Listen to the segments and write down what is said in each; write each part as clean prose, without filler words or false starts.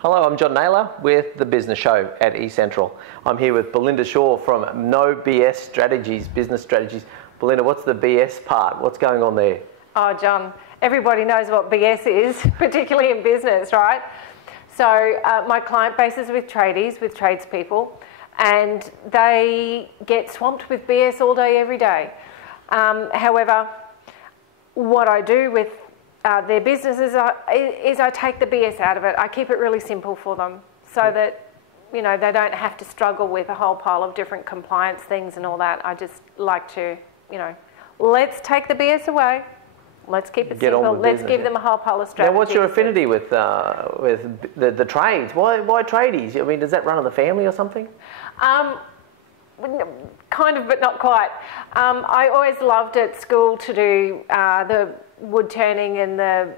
Hello, I'm John Naylor with The Business Show at eCentral. I'm here with Belinda Shaw from No BS Strategies, Business Strategies. Belinda, what's the BS part? What's going on there? Oh, John, everybody knows what BS is, particularly in business, right? So my client base is with tradies, with tradespeople, and they get swamped with BS all day, every day. However, what I do with their businesses is I take the BS out of it. I keep it really simple for them so that, you know, they don't have to struggle with a whole pile of different compliance things and all that. I just like to, you know, let's take the BS away. Let's keep it simple. Let's give them a whole pile of strategies. Now, what's your affinity with the trades? Why tradies? I mean, does that run in the family or something? Kind of, but not quite. I always loved at school to do the wood turning and the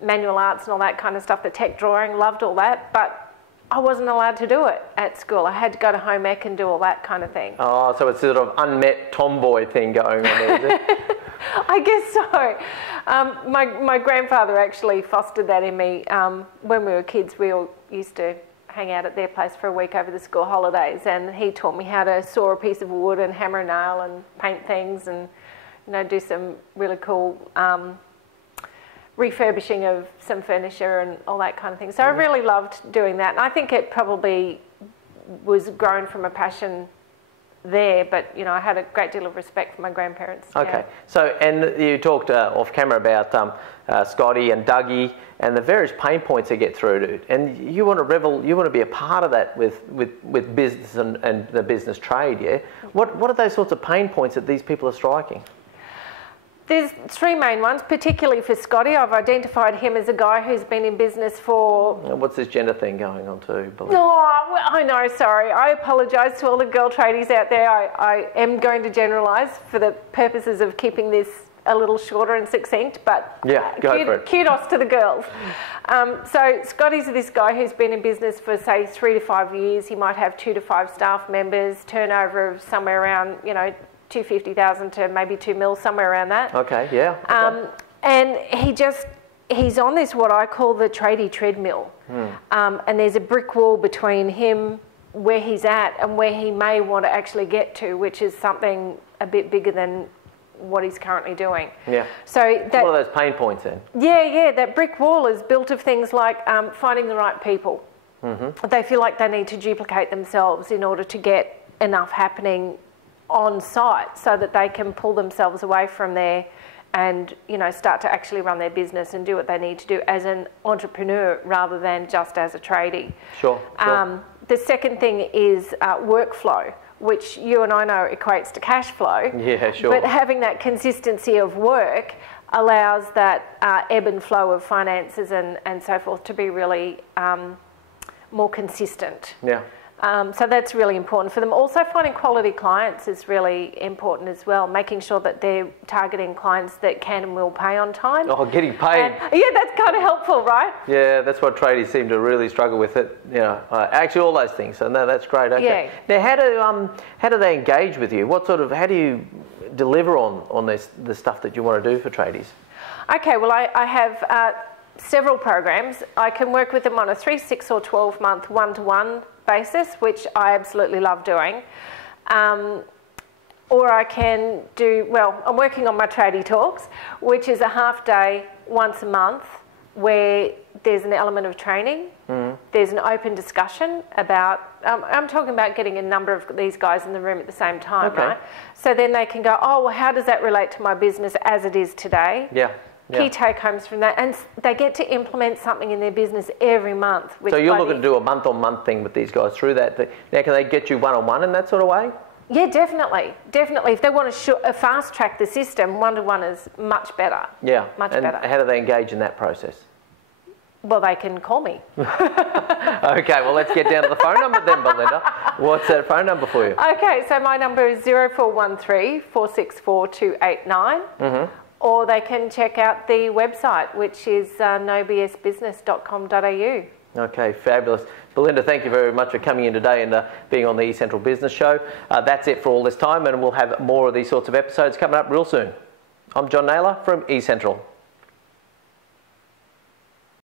manual arts and all that kind of stuff, the tech drawing, loved all that, but I wasn't allowed to do it at school. I had to go to home ec and do all that kind of thing. Oh, so it's sort of unmet tomboy thing going on there, is it? I guess so. My grandfather actually fostered that in me. When we were kids, we all used to hang out at their place for a week over the school holidays, and he taught me how to saw a piece of wood and hammer a nail and paint things and, you know, do some really cool refurbishing of some furniture and all that kind of thing. So I really loved doing that, and I think it probably was grown from a passion there, but, you know, I had a great deal of respect for my grandparents. Okay, yeah. So, and you talked off camera about Scotty and Dougie and the various pain points they get through to, and you want to be a part of that with business and the business trade, yeah? What are those sorts of pain points that these people are striking? There's three main ones, particularly for Scotty. I've identified him as a guy who's been in business for... What's this gender thing going on too? Oh, well, I know, sorry. I apologise to all the girl tradies out there. I am going to generalise for the purposes of keeping this a little shorter and succinct, but yeah, go for it. Kudos to the girls. So Scotty's this guy who's been in business for, say, 3 to 5 years. He might have 2 to 5 staff members, turnover of somewhere around, you know, 250,000 to maybe 2 mil, somewhere around that. Okay, yeah. Okay. And he's on this, what I call the tradie treadmill. And there's a brick wall between him, where he's at, and where he may want to actually get to, which is something a bit bigger than what he's currently doing. Yeah. So that, what are those pain points then? Yeah, that brick wall is built of things like finding the right people. They feel like they need to duplicate themselves in order to get enough happening on site so that they can pull themselves away from there and, you know, start to actually run their business and do what they need to do as an entrepreneur rather than just as a tradie. Sure. The second thing is workflow, which you and I know equates to cash flow. Yeah, sure. But having that consistency of work allows that ebb and flow of finances and so forth to be really more consistent. Yeah. So that's really important for them. Also, finding quality clients is really important as well, making sure that they're targeting clients that can and will pay on time. Oh, getting paid. Yeah, that's kind of helpful, right? Yeah, that's what tradies seem to really struggle with it. You know, actually all those things. So no, that's great. Okay. Yeah. Now, how do they engage with you? How do you deliver on the stuff that you want to do for tradies? Okay, well, I have several programs. I can work with them on a 3, 6 or 12 month one-to-one basis, which I absolutely love doing. Or I can do, well, I'm working on my tradie talks, which is a half day once a month where there's an element of training. There's an open discussion about, I'm talking about getting a number of these guys in the room at the same time, right? So then they can go, oh, well, how does that relate to my business as it is today? Yeah. Key take-homes from that, and they get to implement something in their business every month. So you're looking to do a month-on-month thing with these guys through that. Now, can they get you one-on-one in that sort of way? Yeah, definitely. If they want to fast-track the system, one-to-one is much better. Yeah, much better. How do they engage in that process? Well, they can call me. Okay, well, let's get down to the phone number then, Belinda. What's that phone number for you? Okay, so my number is 0413 464 289. Or they can check out the website, which is nobsbusiness.com.au. Okay, fabulous. Belinda, thank you very much for coming in today and being on the eCentral Business Show. That's it for all this time, and we'll have more of these sorts of episodes coming up real soon. I'm John Naylor from eCentral.